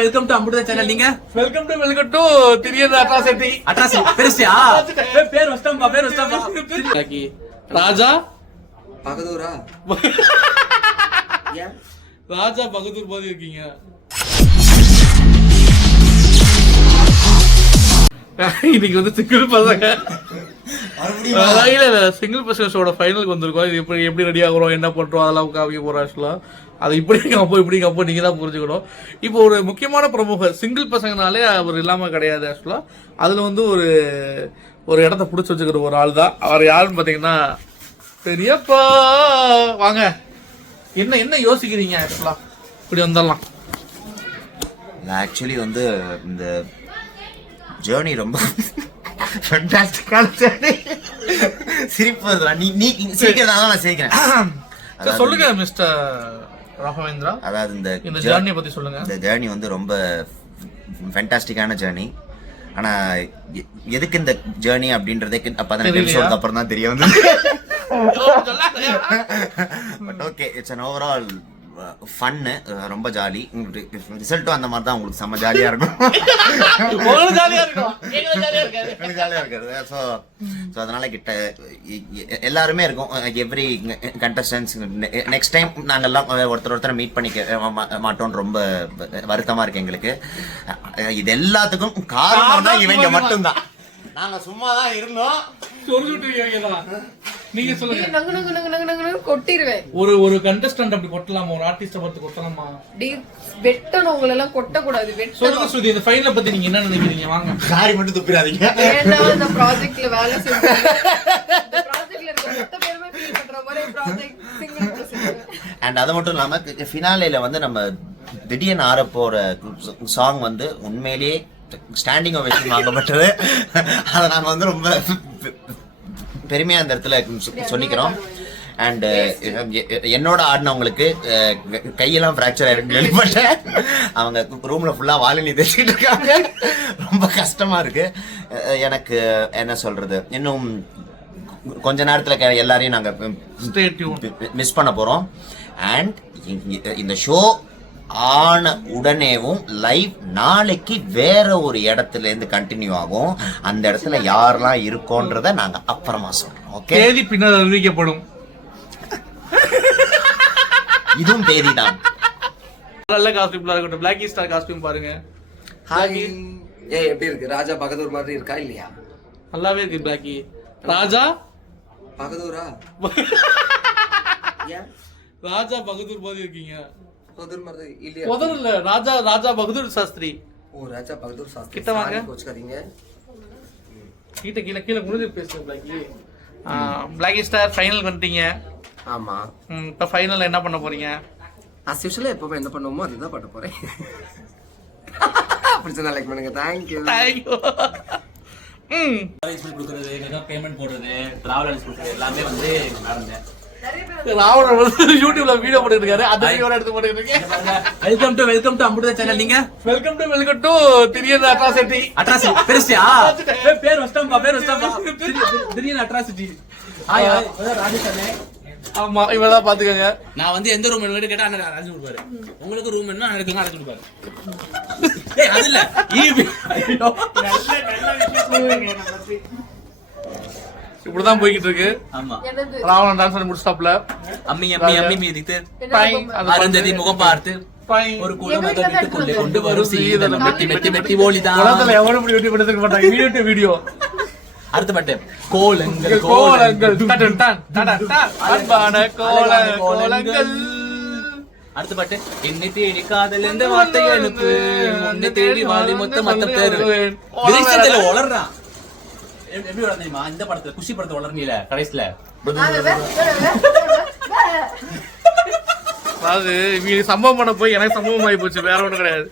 Welcome to அம்புதா channel. நீங்க welcome to திரியர் அட்ராசிட்டி பெருசியா பேர் வஸ்தம்பா ராஜா பகதூரா ராஜா பகதூர் மாதிரி இருக்கீங்க. இன்னைக்கு வந்து சிங்கிள் பசங்க சிங்கிள் பசங்களோட ஃபைனலுக்கு வந்திருக்கோம். இது எப்படி ரெடி ஆகுறோம், என்ன பண்றோம், அதெல்லாம் காமிக்க போறோம். ஆக்சுவலா அது இப்படி அப்போ நீங்க தான் புரிஞ்சுக்கணும். இப்போ ஒரு முக்கியமான பிரமுகர் சிங்கிள் பசங்கனாலே அவர் இல்லாம கிடையாது. ஆக்சுவலா அதுல வந்து ஒரு இடத்த பிடிச்சி வச்சுக்கிற ஒரு ஆள் தான். அவர் யாருன்னு பாத்தீங்கன்னா பெரியப்பா. வாங்க, என்ன யோசிக்கிறீங்க? ஆக்சுவலா இப்படி வந்துடலாம். ஆக்சுவலி வந்து இந்த ஜேர்னி ரொம்ப ஃபேண்டாஸ்டிக்கான ஜேர்னி. சிரிப்பு வருதுடா. நீ சிரிக்கிறதால நான் சிரிக்கிறேன். சொல்லுங்க மிஸ்டர் ராகவேந்திரா. அதாவது இந்த ஜேர்னியை பத்தி சொல்லுங்க. இந்த ஜேர்னி வந்து ரொம்ப ஃபேண்டாஸ்டிக்கான ஜேர்னி. ஆனா எதுக்கு இந்த ஜேர்னி அப்படின்றதே 15 நிமிஷத்துக்கு அப்புறம் தான் தெரிய வந்து. But okay, it's an overall fun, ரொம்ப ஜாலி. ரிசல்ட்டும் அந்த மாதிரி தான், உங்களுக்கு செம்ம ஜாலியா இருக்கும். ஜாலியா இருக்காது. ஸோ அதனால எல்லாருமே இருக்கும். எவ்ரி கண்டஸ்டன்ஸ் நெக்ஸ்ட் டைம் நாங்கெல்லாம் ஒருத்தர் மீட் பண்ணிக்க மாட்டோம். ரொம்ப வருத்தமா இருக்கு எங்களுக்கு. இது எல்லாத்துக்கும் காரணம் தான் இவங்க மட்டும்தான். நாங்க சும்மா தான் இருந்தோம். நீங்க சொல்லுங்க. கொட்டிடுவேன். ஒரு கண்டஸ்டன்ட் அப்படி கொட்டலாமா? ஒரு ஆர்டிஸ்ட பார்த்து கொட்டலாமா? வெட்டணும். உங்களை எல்லாம் கொட்ட கூடாது. சொல்லுங்க ஸ்ருதி, இந்த ஃபைனல பத்தி நீங்க என்ன நினைக்கிறீங்க? வாங்க, காரி மட்டும் துப்பிடாதீங்க. இந்த ப்ராஜெக்ட்ல வேலை செஞ்சு இந்த ப்ராஜெக்ட்ல இருக்க மொத்த பேருமே ஃபீல் பண்ற மாதிரி ப்ராஜெக்ட் சிங்கிள் பர்சன். அண்ட் அது மட்டும் இல்லாம ஃபினாலேல வந்து நம்ம திடீர்னு ஆற போற சாங் வந்து உண்மையிலேயே ஸ்டாண்டிங் ஓவேஷன் வாங்கப்பட்டது. அதை நாங்க வந்து ரொம்ப பெருமையா அந்த இடத்துல சொல்லிக்கிறோம். அண்ட் என்னோட ஆடினவங்களுக்கு கையெல்லாம் ஃப்ராக்சர் ஆயிருக்கு கேள்விப்பட்டேன். அவங்க ரூம்ல ஃபுல்லா வாலினி தேய்ச்சிட்டு இருக்காங்க. ரொம்ப கஷ்டமா இருக்கு. எனக்கு என்ன சொல்றது, இன்னும் கொஞ்ச நேரத்துல எல்லாரையும் நாங்க மிஸ் பண்ண போறோம். அண்ட் இந்த ஷோ ஆன உடனேவும் லைவ் நாளைக்கு வேற ஒரு இடத்துல இருந்து கண்டினியூ ஆகும். அந்த இடத்துல யாரெல்லாம் இருக்கோன்றத நாங்க அப்புறமா சொல்றோம். ஓகே, தேதி பின்னர் அறிவிக்கப்படும். இதுவும் தேதி தான். நல்ல காஸ்டியூம்ல இருக்கட்டும். பிளாக்கி ஸ்டார் காஸ்டியூம் பாருங்க. ஹாய், எப்படி இருக்கு? ராஜா பகதூர் மாதிரி இருக்கா இல்லையா? நல்லாவே இருக்கு. பிளாக்கி ராஜா பகதூரா ராஜா பகதூர் மாதிரி இருக்கீங்க. பகதூர் மாதிரி இல்லையா? பகதூர் இல்ல, ராஜா பகதூர் சாஸ்திரி. ஓ, ராஜா பகதூர் சாஸ்திரி. கிட்ட வாங்க. கோச்சுக்காதீங்க. கீழ முடிஞ்சு பேசுங்க. பிளாக்கி பிளாக்கி ஸ்டார் ஃபைனல் வந்துட்டீங்க. ஆமா, இப்ப ஃபைனல்ல என்ன பண்ண போறீங்க? அஸ் யூஷுவலா எப்பவுமே என்ன பண்ணுவோமோ அதுதான் பண்ண போறேன். பிடிச்சதா லைக் பண்ணுங்க. தேங்க்யூ. கொடுக்கறது, எங்களுக்கு பேமெண்ட் போடுறது, டிராவல் அலவன்ஸ் கொடுக்கறது எல்லாமே வந்து நடந்தேன். ராவணன் யூடியூப்ல வீடியோ போட்டுட்டு இருக்காரு. அந்த வீடியோல எடுத்து போட்டுட்டு இருக்கேன். வெல்கம் டு அம்புதா சேனல். நீங்க வெல்கம் டு திரியர் அட்ராசிட்டி பெருசியா பேர் வஸ்தம்பா திரியர் அட்ராசிட்டி. ஹாய் ராஜேஷ். ஆமா, இவதான் பாத்துக்கங்க. நான் வந்து எந்த ரூம் வேணும் கேட்டா அண்ணன் அரேஞ்ச் கொடுப்பாரு. உங்களுக்கு ரூம் வேணும்னா அண்ணனுக்கு அரேஞ்ச் கொடுப்பாரு. ஏய் அது இல்ல, இப்படிதான் போய்கிட்டு இருக்கு. ஆமா, ராவணன் டான்ஸ் பண்ணி முடிச்சாப்ல. அம்மி அம்மி அம்மி மீதித்து அருந்ததி முகம் பார்த்து ஒரு குழுமத்தை வீட்டுக்குள்ளே கொண்டு வரும் சீதனம் மெட்டி மெட்டி மெட்டி ஓலிதான். உலகத்துல எவரும் இப்படி வெட்டி எடுத்துக்க மாட்டாங்க. வீடியோ அடுத்த பாட்டு கோலங்கள் கோலங்கள் அன்பான கோலங்கள். அடுத்த பாட்டு என்னை தேடி காதல் என்ற வார்த்தை அனுப்பு, உன்னை தேடி வாழி மொத்த மத்த பேரு வளர்றான். எப்படி வளர தெரியுமா? இந்த படத்துல குஷி படத்தை வளர்றீல கடைசியில. அதாவது சம்பவம் பண்ண போய் எனக்கு சம்பவம் ஆகி போச்சு, வேற ஒன்றும் கிடையாது.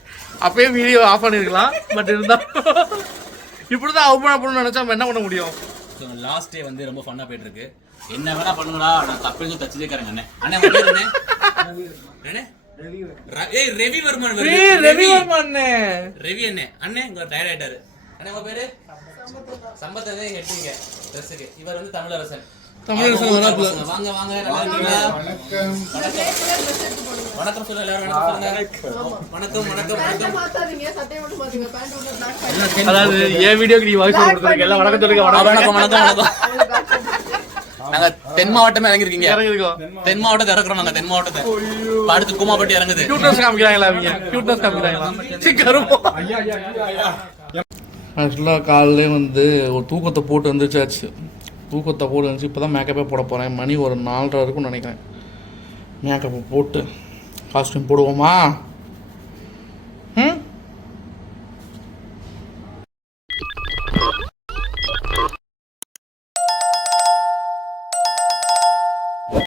அப்பயே வீடியோ ஆஃப் பண்ணிருக்கலாம். பட் இருந்தா இப்படிதான் அவமானம் பண்ணணும்னு நினைச்சா என்ன பண்ண முடியும்? லாஸ்ட் டே வந்து ரொம்ப ஃபன்னா போயிட்டு இருக்கு. என்ன வேணா பண்ணுங்களா, நான் தப்பே தச்சுதே இருக்காங்க. அண்ணே அண்ணே ரவிவர்மன் ரவி அண்ணே அண்ணே இங்க டயர்ட் ஆயிட்டாரு. அண்ணே உங்க பேரு சம்பத். ஹெட்டிங்க ட்ரெஸ்ஸுக்கு. இவர் வந்து தமிழரசன். தமிழரசன் வராப்புல. வாங்க வாங்க நல்லா இருக்கீங்களா? வணக்கம் சொல்லுங்க எல்லாரும் வணக்கம் சொல்லுங்க. வணக்கம் வணக்கம் வணக்கம். மாத்தாதீங்க, சட்டையை மட்டும் மாத்துங்க. பேண்ட் உள்ள black pant. அதாவது என் வீடியோக்கு நீ வாய்ஸ் கொடுத்துருக்க எல்லாம் வணக்கம் சொல்லுங்க. வணக்கம் வணக்கம் வணக்கம். நாங்க தென் மாவட்டமே இறங்கிருக்கீங்க. இறங்கிருக்கோம். தென் மாவட்டத்தை இறக்குறோம் நாங்க. தென் மாவட்டத்தை அடுத்து கூமாப்பட்டி இறங்குது. கியூட்னஸ் காமிக்கிறாங்களா அவங்க? கியூட்னஸ் காமிக்கிறாங்களா? சிக்கருமோ. ஆக்சுவலாக காலையிலே வந்து ஒரு தூக்கத்தை போட்டு வந்துச்சாச்சு. தூக்கத்தை போட்டு வந்துச்சு. இப்போ தான் மேக்கப்பே போட போகிறேன். மணி ஒரு 4:30 இருக்கும்னு நினைக்கிறேன். மேக்கப்பை போட்டு காஸ்டியூம் போடுவோமா?